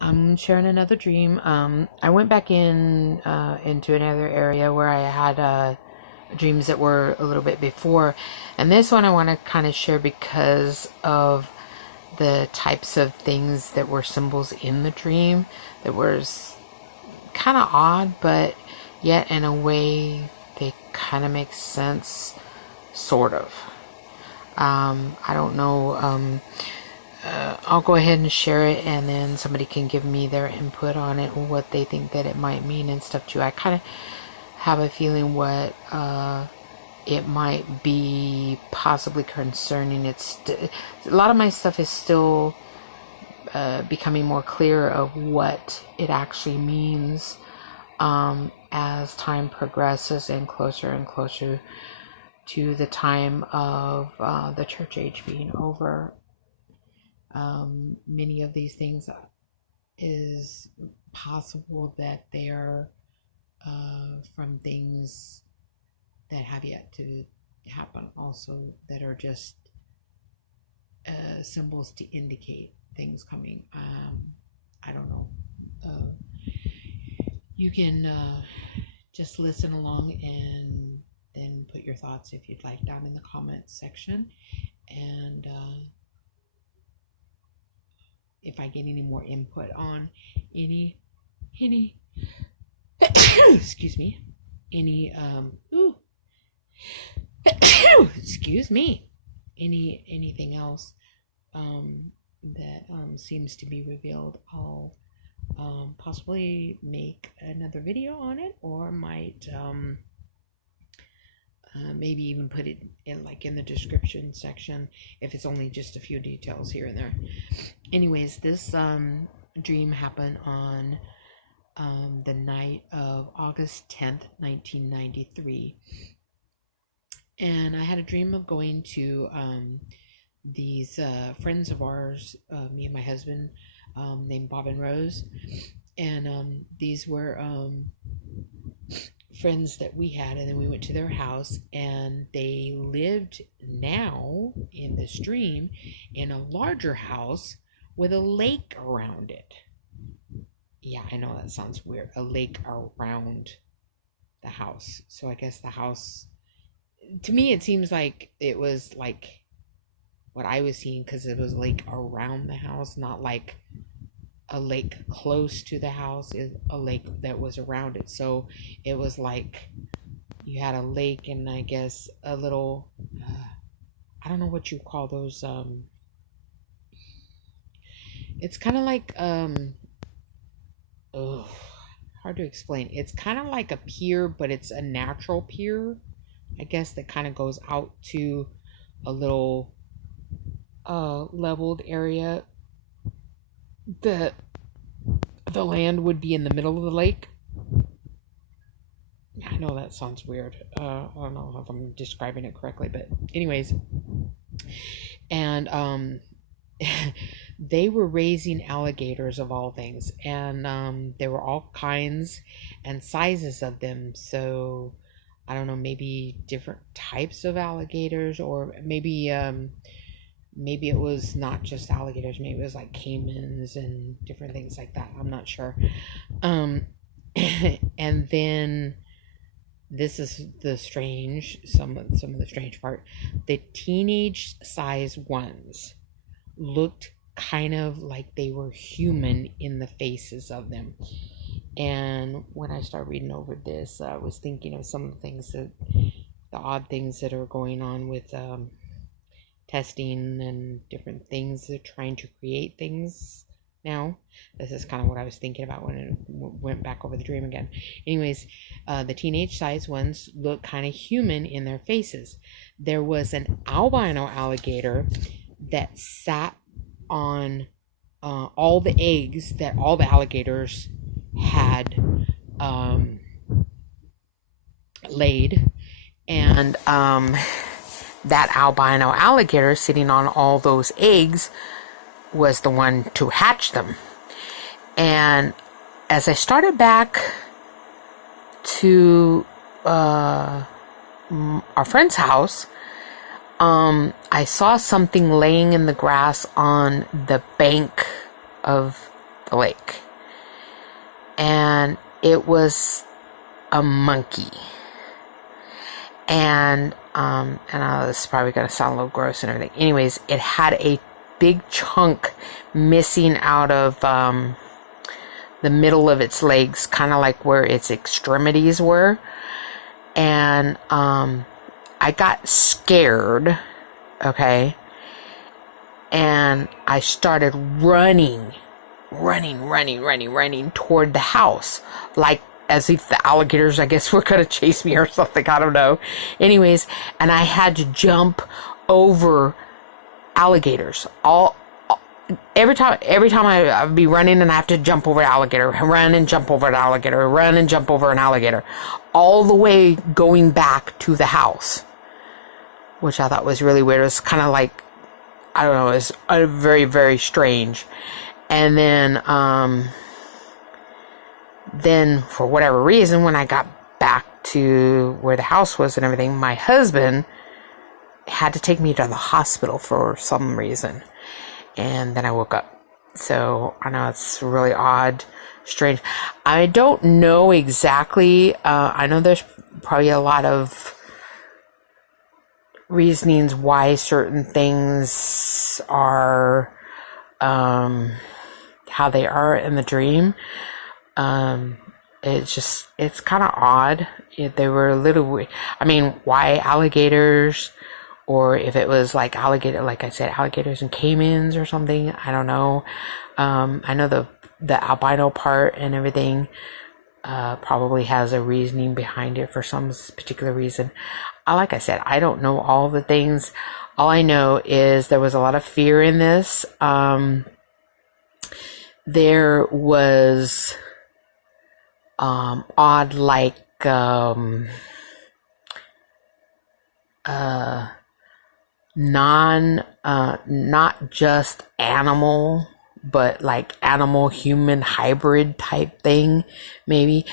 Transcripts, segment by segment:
I'm sharing another dream. I went back into another area where I had dreams that were a little bit before, and this one I want to kind of share because of the types of things that were symbols in the dream that was kind of odd, but yet in a way they kind of make sense, sort of. I don't know. I'll go ahead and share it, and then somebody can give me their input on it, what they think that it might mean and stuff too. I kind of have a feeling what it might be possibly concerning. A lot of my stuff is still becoming more clear of what it actually means as time progresses and closer to the time of the church age being over. Many of these things is possible that they are from things that have yet to happen, also that are just symbols to indicate things coming. I don't know. You can just listen along and then put your thoughts, if you'd like, down in the comments section. And if I get any more input on any excuse me, excuse me, anything else that seems to be revealed, I'll possibly make another video on it, or might maybe even put it in the description section if it's only just a few details here and there. Anyways, this dream happened on the night of August 10th, 1993. And I had a dream of going to these friends of ours, me and my husband, named Bob and Rose. And these were friends that we had, and then we went to their house, and they lived now in this dream in a larger house with a lake around it. Yeah, I know that sounds weird. A lake around the house. So I guess the house, to me, it seems like it was like what I was seeing, because it was a lake around the house, not like a lake close to the house, is a lake that was around it. So it was like you had a lake and I guess a little I don't know what you call those, it's kind of like hard to explain. It's kind of like a pier, but it's a natural pier, I guess, that kind of goes out to a little leveled area. The land would be in the middle of the lake. I know that sounds weird. I don't know if I'm describing it correctly, but anyways. And they were raising alligators, of all things, and there were all kinds and sizes of them. So I don't know, maybe different types of alligators, or maybe it was not just alligators. Maybe it was like caimans and different things like that. I'm not sure. And then this is the strange, some of the strange part. The teenage size ones looked kind of like they were human in the faces of them. And when I started reading over this, I was thinking of some of the odd things that are going on with testing and different things. They're trying to create things now. This is kind of what I was thinking about when I went back over the dream again. Anyways, the teenage size ones look kind of human in their faces. There was an albino alligator that sat on all the eggs that all the alligators had laid, and that albino alligator sitting on all those eggs was the one to hatch them. And as I started back to our friend's house, I saw something laying in the grass on the bank of the lake. And it was a monkey. And I know this is probably going to sound a little gross and everything. Anyways, it had a big chunk missing out of the middle of its legs, kind of like where its extremities were. And I got scared, okay? And I started running toward the house, like as if the alligators, I guess, were going to chase me or something. I don't know. Anyways, and I had to jump over alligators. Every time I'd be running and I have to jump over an alligator, run and jump over an alligator, run and jump over an alligator, all the way going back to the house, which I thought was really weird. It was kind of like, I don't know, it was very, very strange. And then for whatever reason, when I got back to where the house was and everything, my husband had to take me to the hospital for some reason. And then I woke up. So I know it's really odd, strange. I don't know exactly. I know there's probably a lot of reasonings why certain things are how they are in the dream. It's kind of odd. They were a little weird. I mean, why alligators? Or if it was like alligator, like I said, alligators and caimans or something. I don't know. I know the albino part and everything probably has a reasoning behind it for some particular reason. Like I said, I don't know all the things. All I know is there was a lot of fear in this. There was odd, like not just animal, but like animal human hybrid type thing, maybe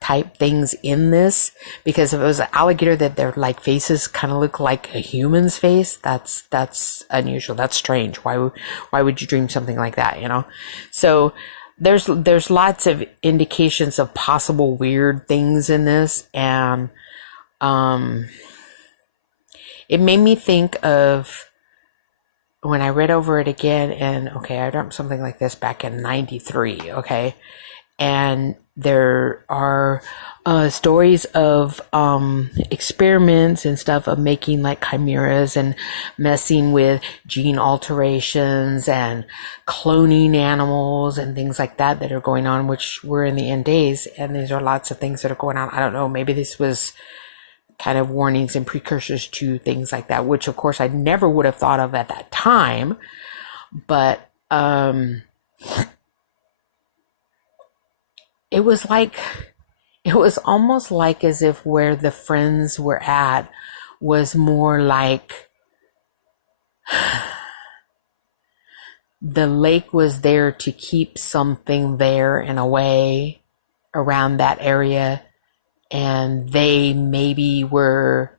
type things in this, because if it was an alligator that their like faces kind of look like a human's face, that's unusual. That's strange. Why would you dream something like that, you know? So there's lots of indications of possible weird things in this, and it made me think of when I read over it again, and okay, I dreamt something like this back in 93, okay? And there are stories of experiments and stuff of making like chimeras and messing with gene alterations and cloning animals and things like that that are going on, which we're in the end days, and these are lots of things that are going on. I don't know, maybe this was kind of warnings and precursors to things like that, which of course I never would have thought of at that time. But it was almost like as if where the friends were at was more like the lake was there to keep something there in a way around that area, and they maybe were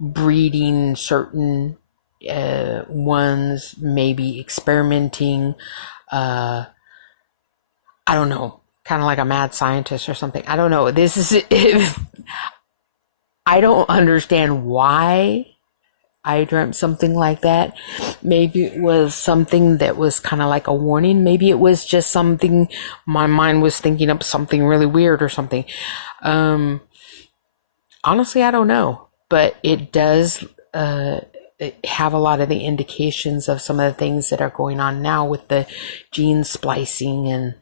breeding certain ones, maybe experimenting, I don't know, kind of like a mad scientist or something. I don't know. This is, I don't understand why I dreamt something like that. Maybe it was something that was kind of like a warning. Maybe it was just something, my mind was thinking up something really weird or something. Honestly, I don't know, but it does have a lot of the indications of some of the things that are going on now with the gene splicing and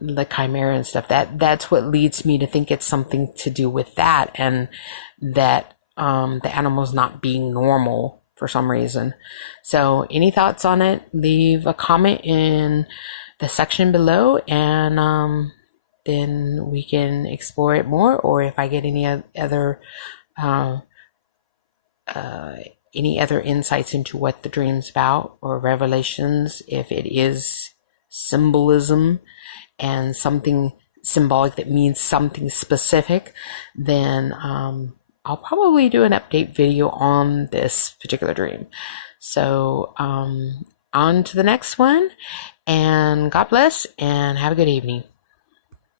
the chimera and stuff. That's what leads me to think it's something to do with that, and that the animals not being normal for some reason. So any thoughts on it, leave a comment in the section below, and then we can explore it more. Or if I get any other insights into what the dream's about, or revelations, if it is symbolism and something symbolic that means something specific, then I'll probably do an update video on this particular dream. So on to the next one. And God bless and have a good evening.